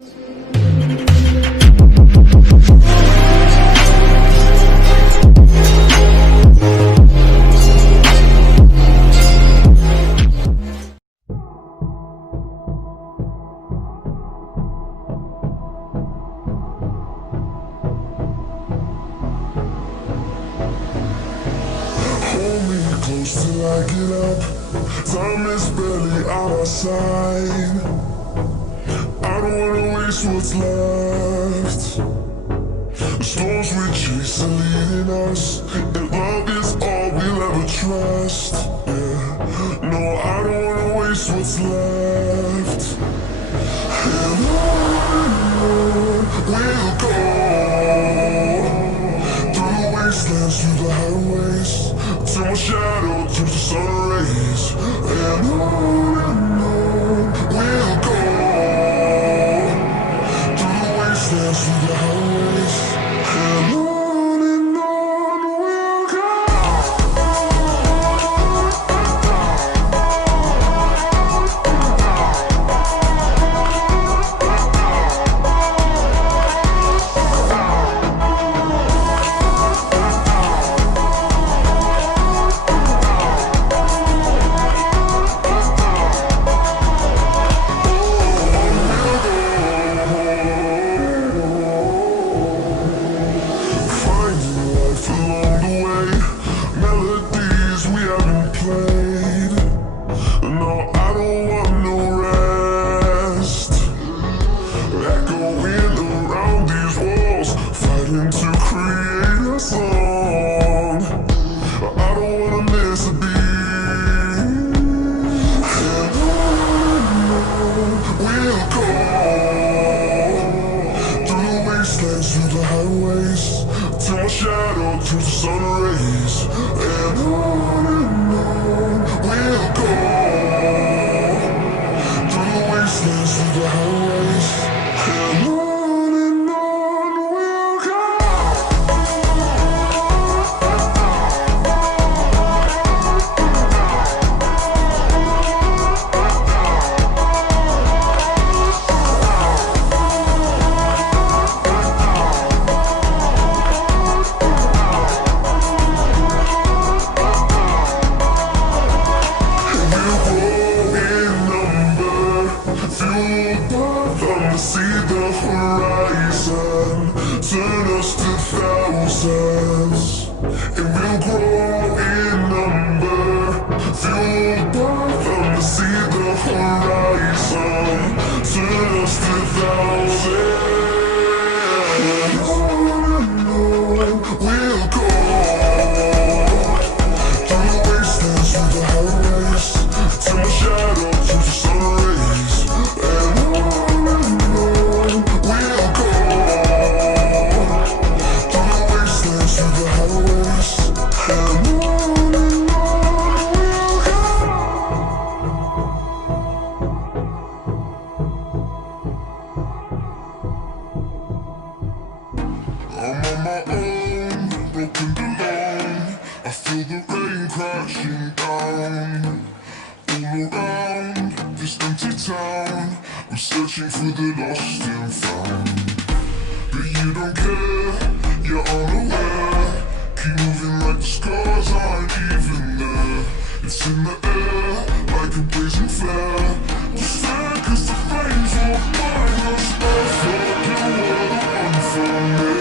Close till I get up. Time is barely on our side. I don't wanna waste what's left. The storms we chase are leading us, and love is all we'll ever trust. Yeah, no, I don't wanna waste what's left. And on we'll go, through the wastelands, through the highways, till my shadow turns to sun rays. And on we'll go, through the wastelands, through the highways. And on we'll go. To create a song, I don't wanna miss a beat. And on we'll go, through the wastelands, through the highways, till my shadow turns to sun rays. And on we'll go, through the wastelands, through the highways. And on. See the horizon, turn us to thousands, and we'll grow in number. Fueled by them to see the horizon, turn us to thousands. And on we'll go, through the wastelands, through the highways, till my shadow turns to sun rays. And I'm on my own, broken alone. I feel the rain crashing down. All around this empty town, I'm searching for the lost and found. But you don't care, you're unaware. Keep moving like the scars aren't even there. It's in the air, like a blazing flare. Just stare, cause the flames will burn us. I thought you were the one for me.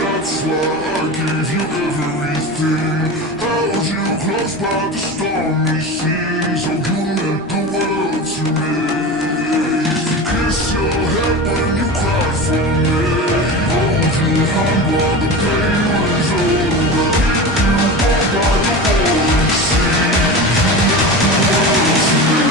That's why I gave you everything. Held you close by the stormy seas. Oh, you meant the world to me. Used to kiss your head when you cried for me. Hold your hand while the pain was over. Keep you warm by the orange sea. You meant the world to me.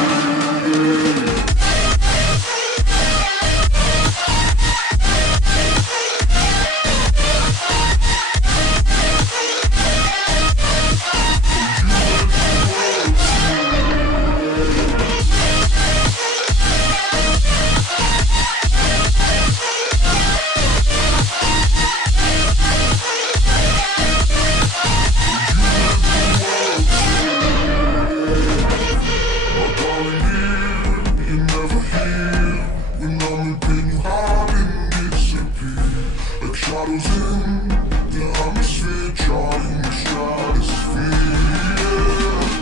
bottles in the atmosphere, trying to stratosphere.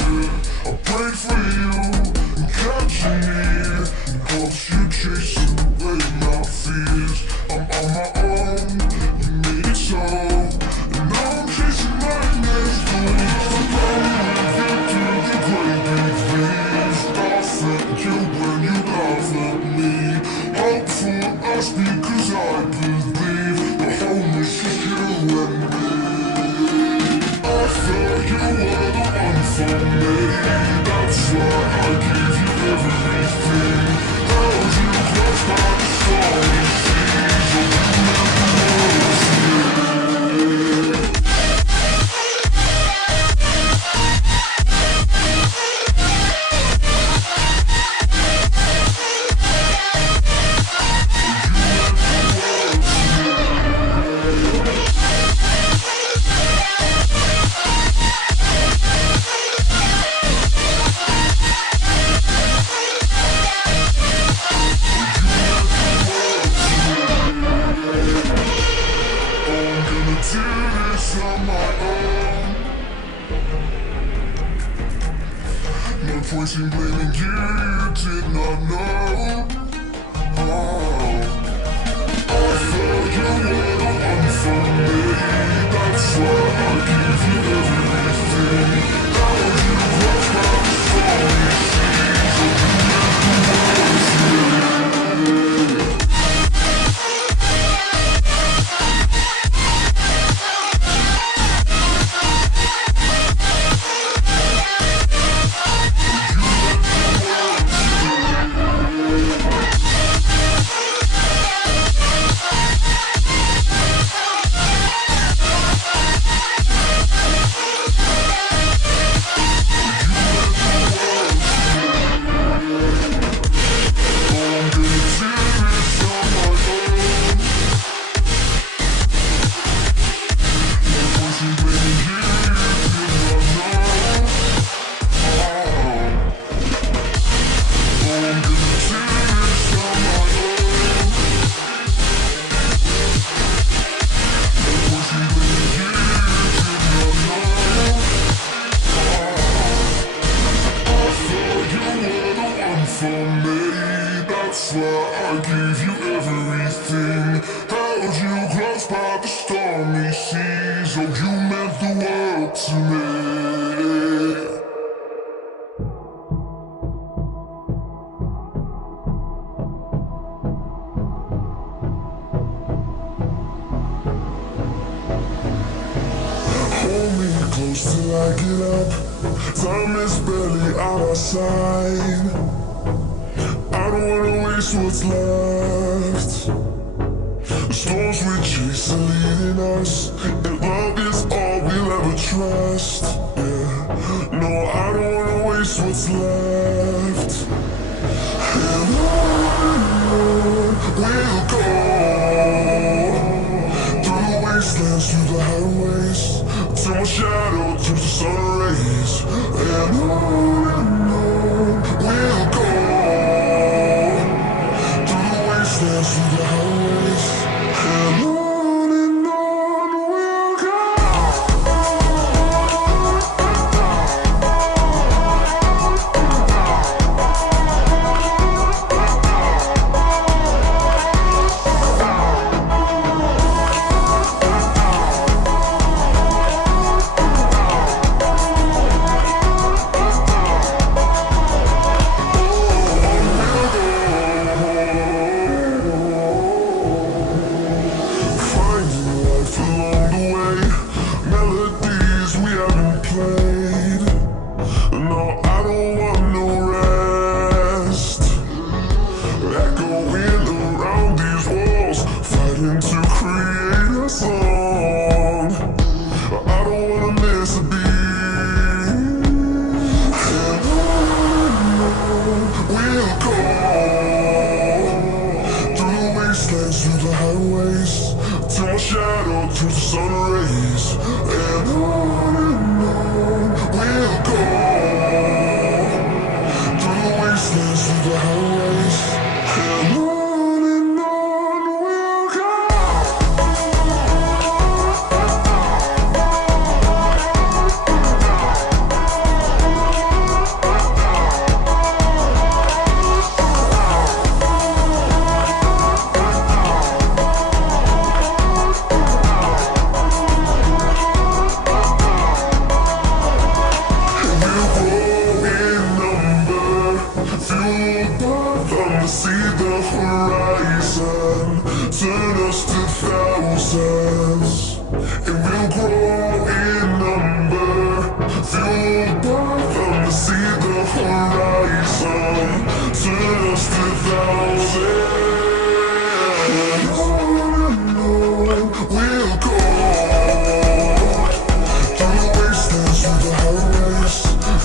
Yeah. I prayed for you and kept you near, in hopes you chase away my fears. I'm on my own, you made it so, and now I'm chasing nightmares. Going I'm going through the great big things. Laugh at you when you laugh at me. Hope for us because I believe the home is just you and me. I thought you were the one for me. That's why I give you everything. Held you close by the stormy seas, and you meant the world to me. Points in blaming you did not know. Oh, I thought you were the one for me. That's why I give you everything. Held you close by the stormy seas, and you meant the world to me. For me, that's why I give you everything. Held you close by the stormy seas. Oh, you meant the world to me. Hold me close till I get up. Time is barely on our side. I don't wanna waste what's left. The storms we chase are leading us, and love is all we'll ever trust. Yeah, no, I don't wanna waste what's left. And on we'll go, through the wastelands, through the highways, till my shadow turns to sun rays. And on we'll go, dance through the highways, and on we'll go. voices, and we'll grow in number. Fueled by them to see the horizon, turn us to thousands. We'll go through the wastelands, through the highways,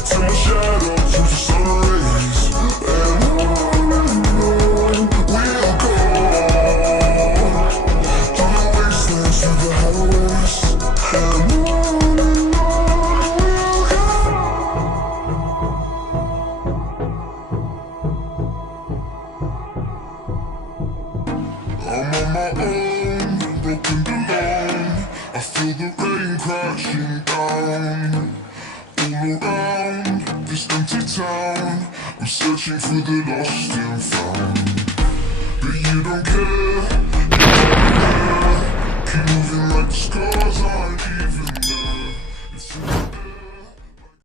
till my shadow turns to sun rays. And on we'll go through the wastelands, through the highways, and on we'll go. I'm on my own, broken alone. I feel the rain crashing down. All around this empty town, I'm searching for the lost and found.